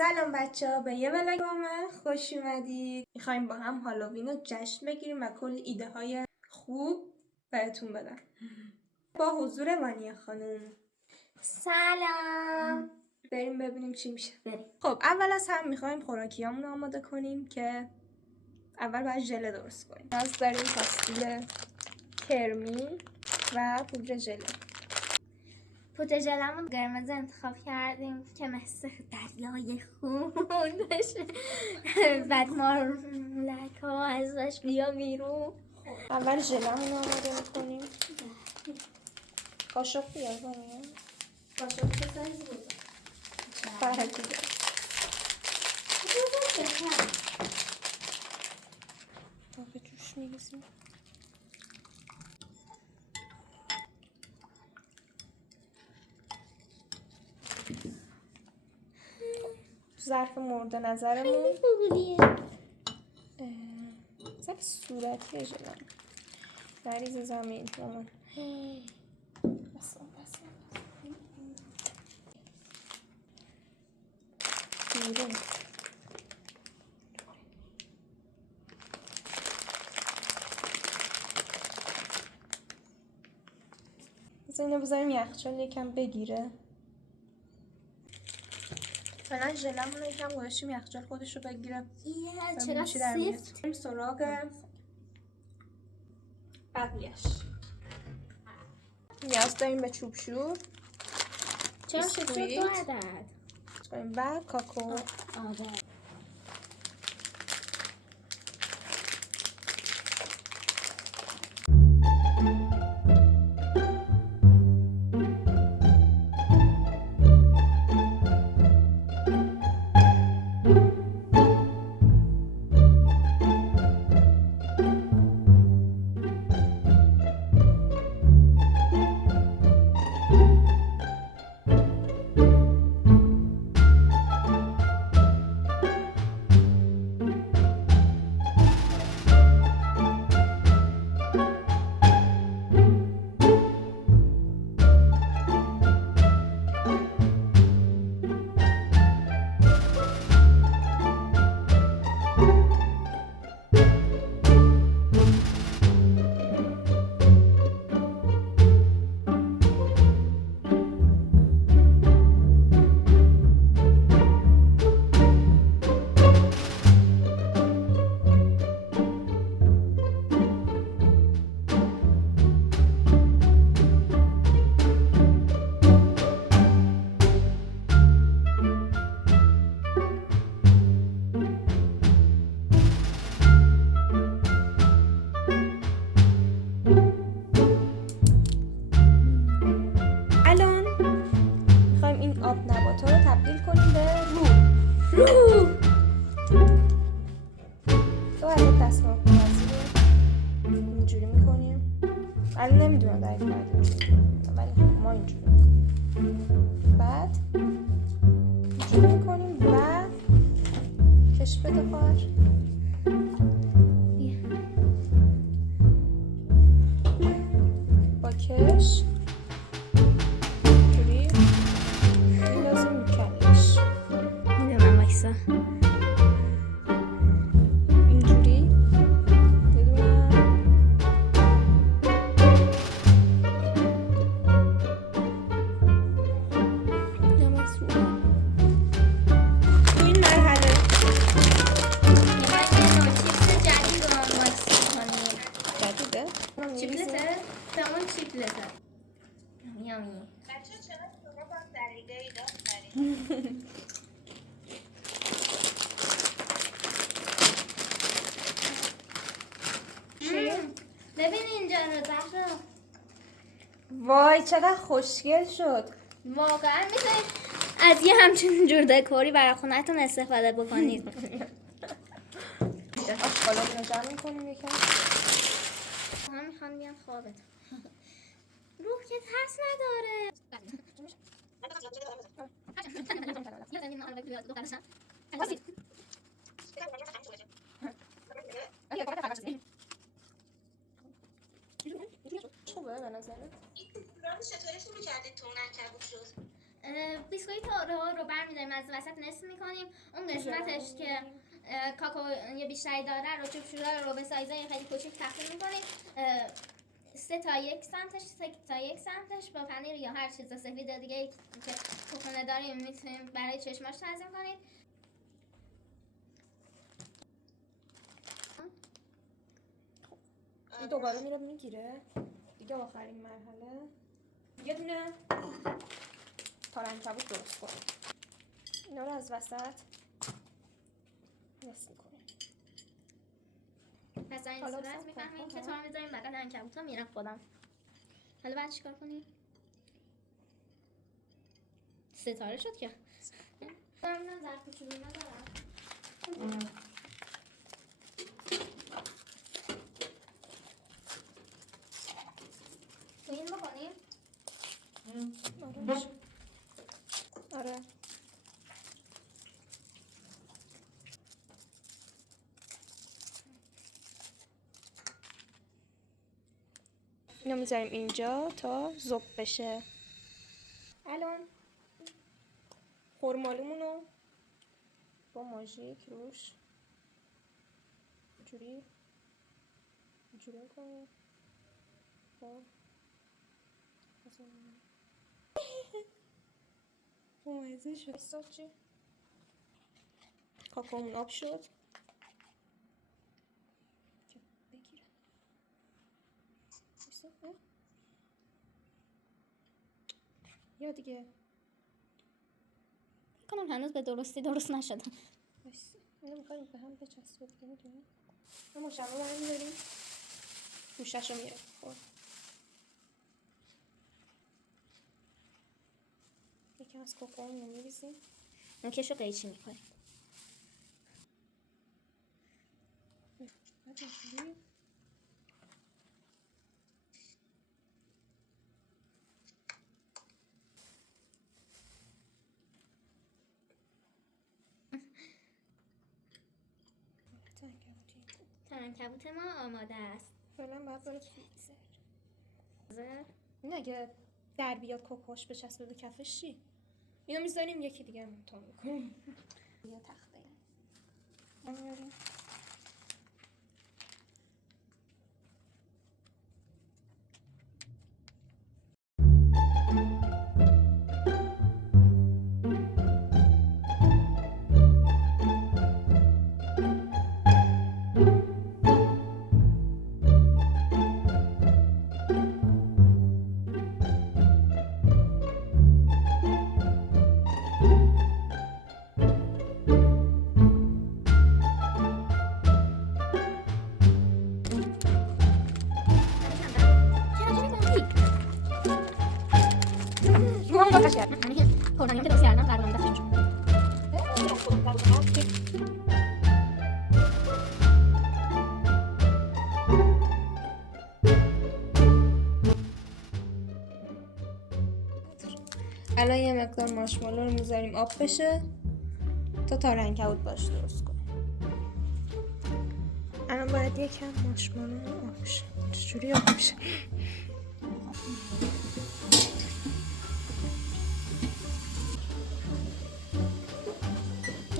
سلام بچه ها، به یه ولاگ خوش اومدید. میخوایم با هم هالووین رو جشن بگیریم و کل ایده های خوب بهتون بدم. با حضور وانیا خانوم. سلام. بریم ببینیم چی میشه. بریم. خب اول از هم میخوایم خوراکیامون رو آماده کنیم که اول باید ژله درست کنیم. نیاز داریم پاستیل کرمی و پودر ژله. پودر ژلمون قرمز انتخاب کردیم که مثل دریای خون بشه. بعد مارمولک ها ازش بیا بیرون. اول ژلمون رو آماده میکنیم. قاشق بیار وانیا. قاشق چه سایزی بود؟ فرقی داره. به جوش میریزیم. ظرف مورد نظرمون ظرف صورتی ژلم نریز زمین مامان. بیرون اینو بذاریم یخچال یکم بگیره. فعلا ژلمون رو یکم گذاشتیم یخچال خودش رو بگیره. چرا سفت؟ بریم سراغ بقیه‌اش. نیاز داریم به چوبشور. چرا چوبشور 2 عدد و کاکائو. الان نمیدونم دقیق ولی ما اینجوری بعد اینجوری میکنیم و کش بده خواهر با کش اینجوری لازم میکنیش. میدونم وایسا. چیپلته یامی بچه چرا شما با دلیده ای دارید؟ ببین اینجا رو زهرا. وای چقدر خوشگل شد. واقعا میتونید از یه همچین جور دکوری برای خونه‌تون استفاده بکنید. آشغالا رو جمع میکنیم یکم. هم میخوان بیان خوابت. روح که ترس نداره. خوبه به نظرت؟ این چطوری شروع کردید تو اون عنکبوت شد؟ بیسکویت رو برمی‌داریم از وسط نصف می‌کنیم. اون قسمتش که کاکائو بیشتری داره رو چوب شوره رو به سایزای خیلی کوچیک تقسیم می‌کنیم. 3 تا 1 سمتش 3 تا 1 سمتش با پنیر یا هر چیز سفید دیگه که تو خونه داریم می‌تونیم برای چشماش تنظیم کنیم. این دوباره میره میگیره دیگه. آخرین مرحله یه دونه تارنکبوت درست کنیم. اینا رو از وسط نصف میکنیم. پس این حالا صورت صبر میفهمیم کن. که تا میذاریم بغل عنکبوتا میرن خودم. حالا بعد چیکار کنیم؟ ستاره شد که من در کوچولو ندارم. تو این بکنیم؟ آره اینو میذاریم اینجا تا ذوب بشه. الان خرمالومونو با ماژیک روش اینجوری کنیم. خب ممیزه شد. استاد چی؟ کاکاومون آب شد که بگیره. یا دیگه کنم هنوز به درستی درست نشده. بس اینو می‌خوایم به هم بچسبه دیگه. میدونی اما شما برمی‌داریم گوشتش رو میاره. خب یکم از کاکاومون رو می‌ریزیم. نوکش رو قیچی میکنیم. بعد اینجوری عنکبوت ما آماده است. فعلا باید بره تو فریزر. این اگه در بیاد کاکاوش بچسبه به کفش چی؟ اینو میذاریم یکی دیگه امتحان میکنیم. یا تخته میاریم. خوردنیم که درست کردم قرارم دستشون شد. الان یه مقدار مارشمالو رو میذاریم آب بشه تا تارنکبوت باش درست کنیم. الان باید یکم مارشمالو رو آب بشه. چجوری آب بشه؟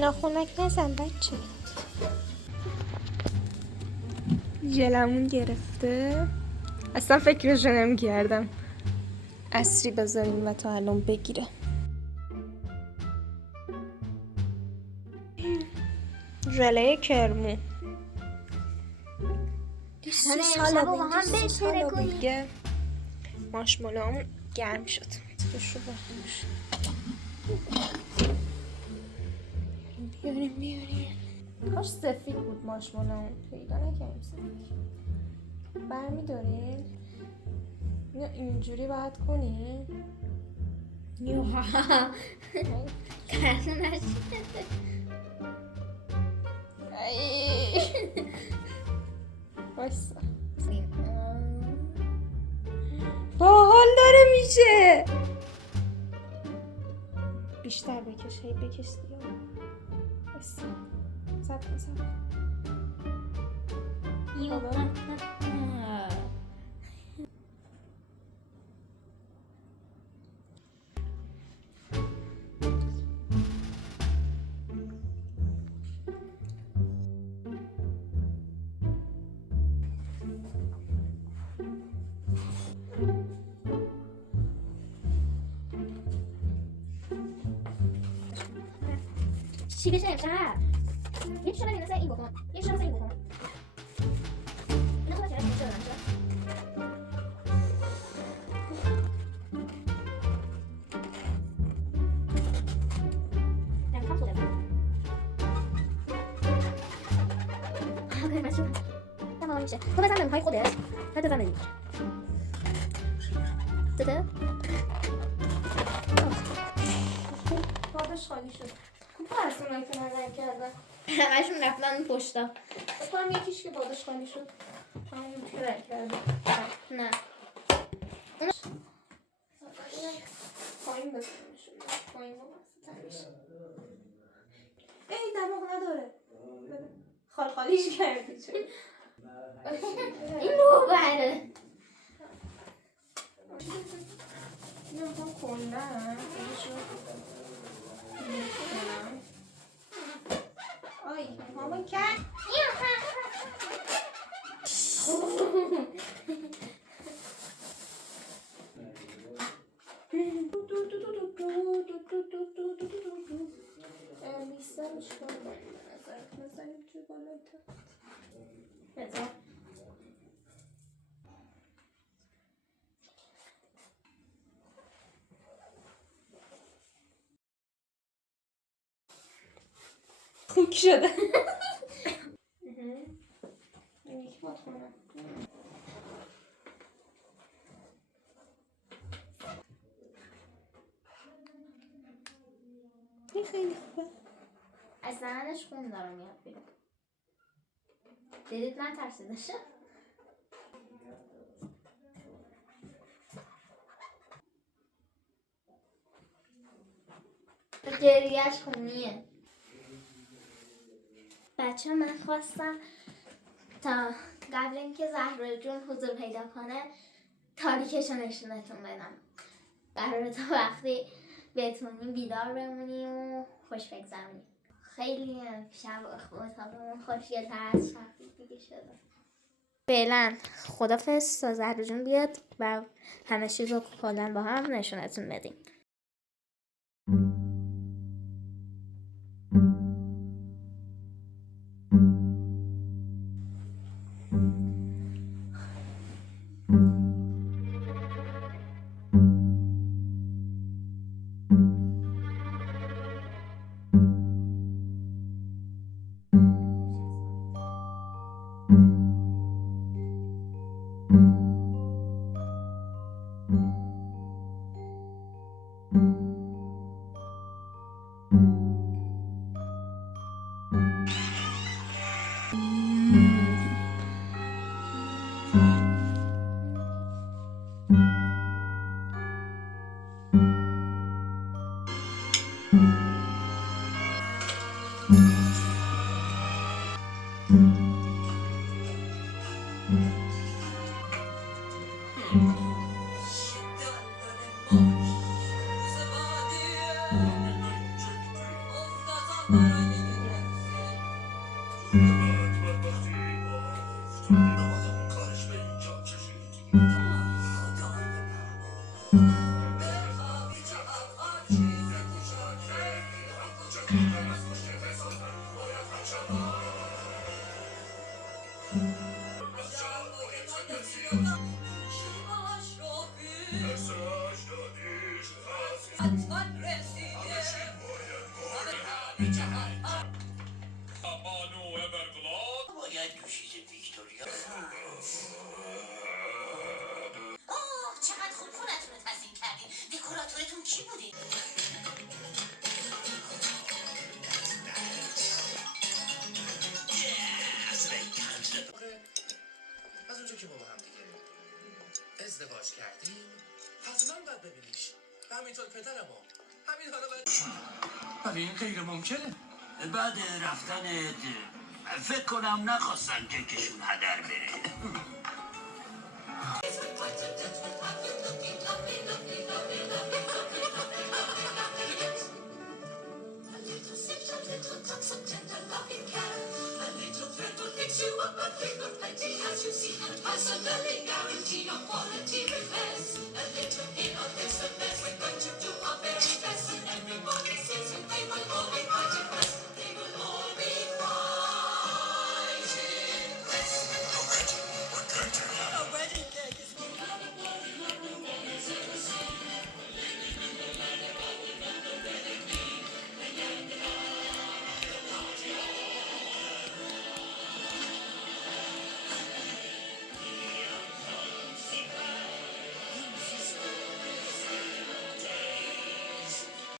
ناخونک نزن بچه. ژلمون گرفته. اصلا فکرش رو نمی‌کردم عصری بذاریم و تا الان بگیره. ژله کرمو 20 سال دیگه مارشمالومون گرم شد. بشو بخوش. بیاریم. کاش سفید بود مارشمالومون. پیدا نکردیم سفید. برمی‌داریم. اینو اینجوری باید کنیم. یوها قرار نشده. بایستا باحال داره میشه. بیشتر بکش. هی بکش دیگه. بایستا صبر یوها چی بشه امشب؟ یکیشو ببین مثلا این بکن، یکیشو مثلا این بکن. اینا خدا چرا میشه دارم چرا؟ نمیخوام خودم. اوکی بچه. تمام میشه. تو بزن نمیخوای خودت. هر بزن بدی. دیده؟ بادش خالی شد. خوب هست اونایی که من رنگ کردم. همشون رفتن پشتا. بکنم یکیش که بادش خالی شد. همون که رنگ کردم. نه. پایین بسیمشون. پایین بسیمشون. ای دماغ نداره. خال خالیش کردی چون. این رو بره. نمیخوام کندم. آی ماما کرد. بیسترش کنم نظریم توی بالای تا بذار. خوک شده یک باد کنم این خیلی خوبه از دهنش خون داره میاد بیرون. دیدید نترسیدشه؟ گریهش خونیه. بچه من خواستم تا قبل اینکه زهرا جون حضور پیدا کنه تاریکش رو نشونتون بدم. قراره تا وقتی بتونیم بیدار بمونیم و خوش بگذرونیم. خیلی شب اتاقمون خوشگل‌تر از شب دیگه شده. فعلا خدافظ تا زهرا جون بیاد و همه چیز رو کلا با هم نشونتون بدیم. چقدر خوب خونتون رو تزیین کردین. دکوراتورتون کی بوده؟ از اونجا که با هم دیگه ازدواج کردیم حتما باید ببینیش. همینطور پدرمو همین حالا باید. ولی این غیر ممکنه. بعد رفتنت فکر کنم نخواستن کشون هدر بره. Personally guarantee your quality repairs. A little hit of this